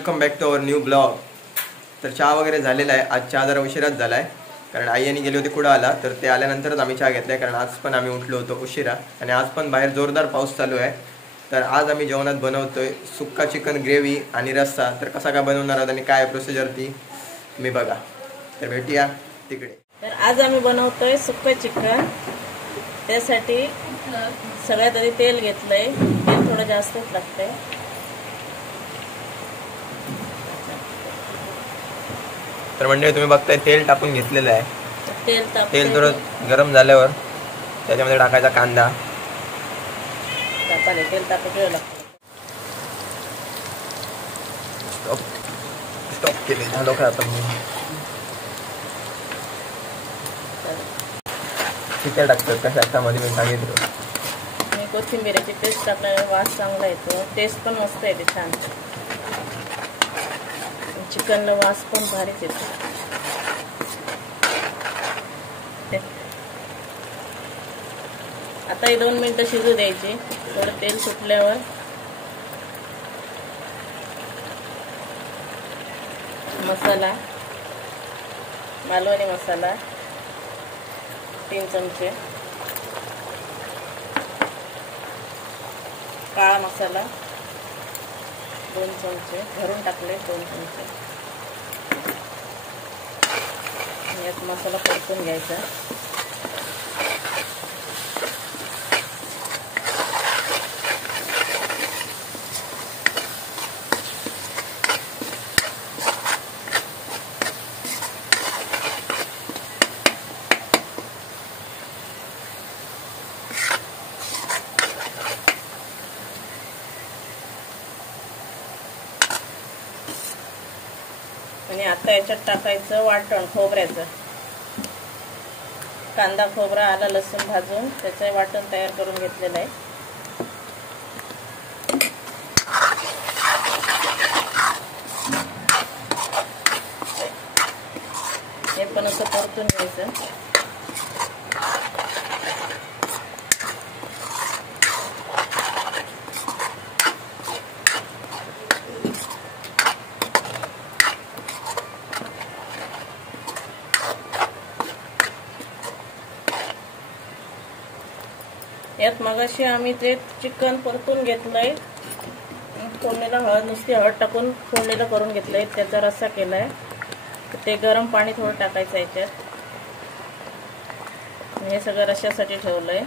Welcome back to our new blog. तर चहा वगैरे झालेला आहे। आज चहा जरा उशिराच झाला आहे, कारण आई आणि गेले होते कुठं आला, तर ते आल्यानंतरच आम्ही चहा घेतला आहे, कारण आज पण आम्ही उठलो होतो उशिरा आणि आज पण बाहेर जोरदार पाऊस चालू आहे। तर आज आम्ही जेवणात बनवतोय सुक्का चिकन ग्रेव्ही आणि रस्सा। तर कसा काय बनवणार आहोत आणि काय प्रोसिजर ती मी बघा, तर भेटूया तिकडे। तर आज आम्ही बनवतोय सुक्का चिकन। त्यासाठी सगळ्यात आधी तेल घेतलंय, तेल थोडं जास्तच लागतंय। तर म्हणजे तुम्ही बघताय तेल टाकून घेतलेलं आहे। तेल थोडं गरम झाल्यावर त्याच्यामध्ये टाकायचा कांदा। तेल टाकायचं लागतं। स्टॉप केले झालो का आता मी चिकन टाकतो कशामध्ये मी सांगितलं। मी कोथिंबीरची पेस्ट टाकल्याने वास चांगला येतो, टेस्ट पण मस्त येते छान। चिकनला वास पण भारीच येतो। आता हे 2 मिनिटं शिजू द्यायची। थोडं तेल सुटल्यावर मसाला, मालवणी मसाला 3 चमचे, काळा मसाला 2 चमचे भरून टाकले, 2 चमचे। यात मसाला परतून घ्यायचा। आणि आता याच्यात टाकायचं वाटण खोबऱ्याचं। कांदा, खोबरा, आलं, लसूण भाजून त्याचं वाटण तयार करून घेतलेलं आहे। हे पण असं परतून घ्यायचं। यात मगाशी आम्ही ते चिकन परतून घेतलंय, फोडणीला हळद, नुसती हळद टाकून फोडणीला करून घेतलंय, त्याचा रस्सा केलाय। ते गरम पाणी थोडं टाकायचं याच्यात। हे सगळं रश्श्यासाठी ठेवलंय।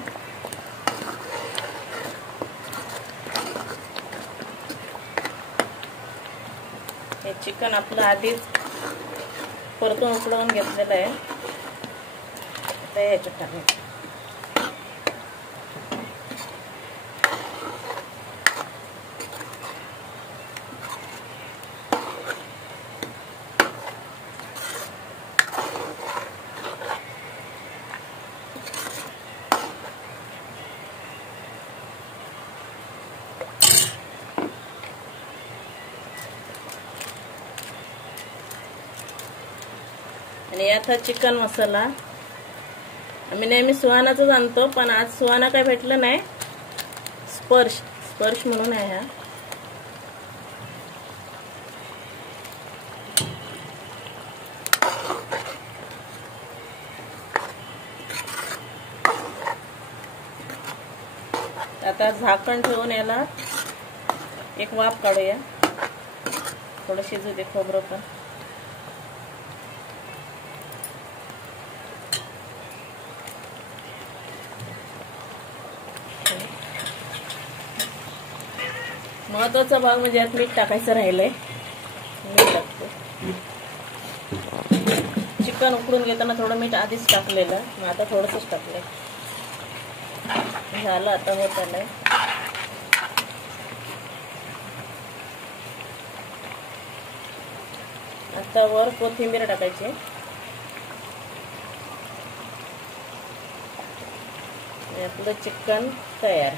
हे चिकन आपलं आधीच परतून उकळवून घेतलेलं आहे, ते ह्याच्यात टाकायचं। आणि यात चिकन मसाला आम्ही नेहमी सुहानाचाच आणतो, पण आज सुहाना काय भेटलं नाही। स्पर्श म्हणून आहे हा। आता झाकण ठेवून याला एक वाफ काढूया, थोडं शिजू दे खोबरं पण। महत्वाचा भाग म्हणजे यात मीठ टाकायचं राहिलंय, मीठ टाकतो। चिकन उकडून घेताना थोडं मीठ आधीच टाकलेलं, मग आता थोडंसंच टाकलंय। झालं, आता होत आलंय। आता वर कोथिंबीर टाकायची। आपलं चिकन तयार।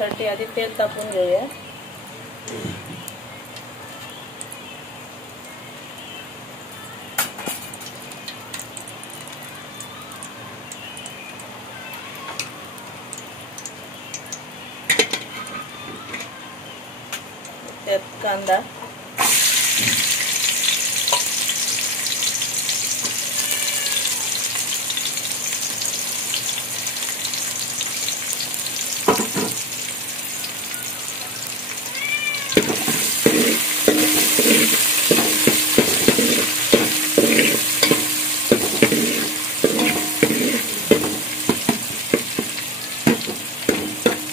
त्यासाठी आधी तेल तापून घेऊया. त्यात कांदा,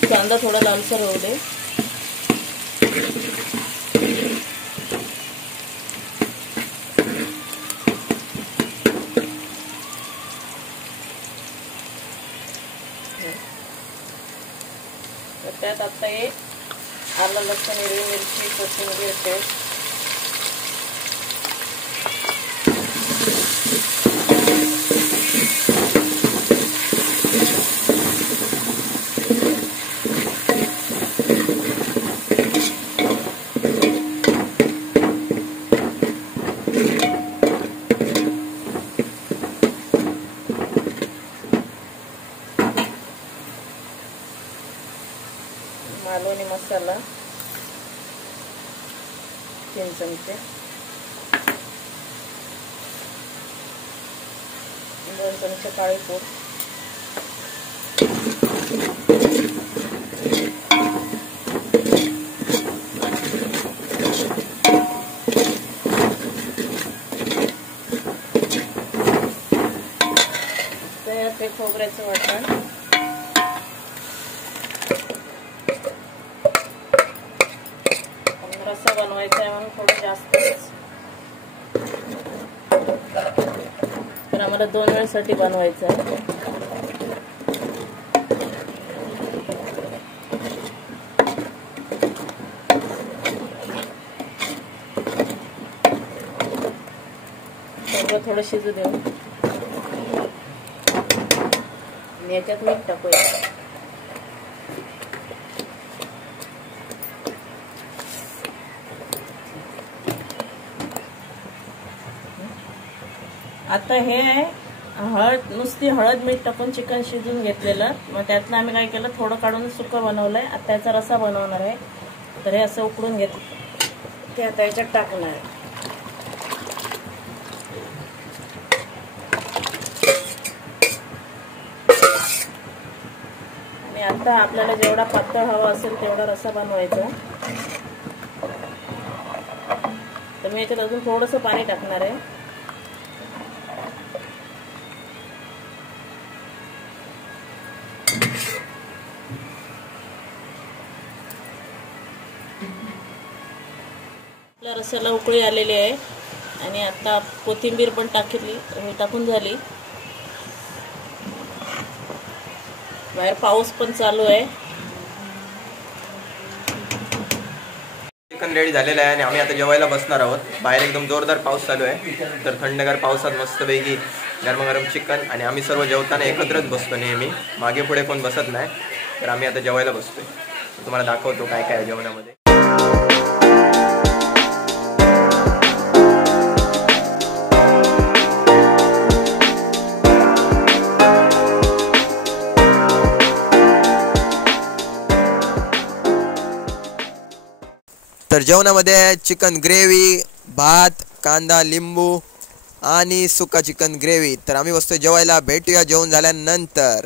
कांदा थोडा लालसर होऊ दे. त्यात आता हे आलं, लसूण, हिरवी मिरची, कोथिंबीर पेस्ट, मालवणी मसाला 3 चमचे, 2 चमचे काळी पूड, ते खोबऱ्याचं वाटण, रस्सा बनवायचा आहे म्हणून थोडं जास्तच, तर आम्हाला 2 वेळेसाठी बनवायचं आहे. सगळं थोडं शिजू देऊ. याच्यात मीठ टाकूया. आता हे हळद, नुसती हळद मीठ टाकून चिकन शिजून घेतलेलं. मग त्यातनं आम्ही काय केलं, थोडं काढून सुकं बनवलंय. आता त्याचा रस्सा बनवणार आहे. तर हे असं उकडून घेतलं ते आता याच्यात टाकणार आहे. आणि आता आपल्याला जेवढा पातळ हवा असेल तेवढा रस्सा बनवायचा. तर मी याच्यात अजून थोडंसं पाणी टाकणार आहे. आपल्या रस्स्याला उकळी आलेली आहे आणि आता कोथिंबीर पण टाकून झाली. बाहेर पाऊस पण चालू आहे. चिकन रेडी झालेलं आहे आणि आम्ही आता जेवायला बसणार आहोत. बाहेर एकदम जोरदार पाऊस चालू आहे. तर थंडगार पावसात मस्तपैकी गरमागरम चिकन आणि आम्ही सर्व जेवताना एकत्रच बसतो नेहमी, मागे पुढे कोण बसत नाही. तर आम्ही आता जेवायला बसतोय. तुम्हाला दाखवतो काय काय आहे जेवणामध्ये. तर जेवणामध्ये चिकन ग्रेव्ही, भात, कांदा, लिंबू आणि सुका चिकन ग्रेव्ही. तर आम्ही बसतोय जेवायला. भेटूया जेवण झाल्यानंतर.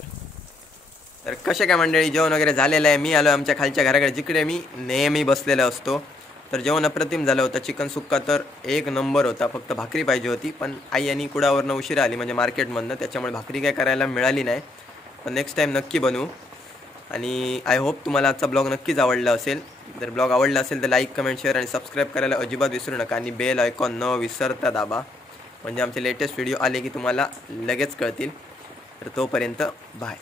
तर कसे काय मंडळी, जेवण वगैरे झालेलं आहे. मी आलो आमच्या खालच्या घराकडे, जिकडे मी नेहमी बसलेला असतो. तर जेवण अप्रतिम झालं होतं. चिकन सुक्का तर 1 नंबर होता. फक्त भाकरी पाहिजे होती, पण आई आणि कुडावरनं उशिरा आली, म्हणजे मार्केटमधनं. त्याच्यामुळे भाकरी काय करायला मिळाली नाही. पण नेक्स्ट टाईम नक्की बनवू. आणि आय होप तुम्हाला आजचा ब्लॉग नक्कीच आवडला असेल. जर ब्लॉग आवडला असेल तर लाईक, कमेंट, शेअर आणि सबस्क्राईब करायला अजिबात विसरू नका. आणि बेल आयकॉन न विसरता दाबा, म्हणजे आमचे लेटेस्ट व्हिडिओ आले की तुम्हाला लगेच कळतील. तर तोपर्यंत बाय.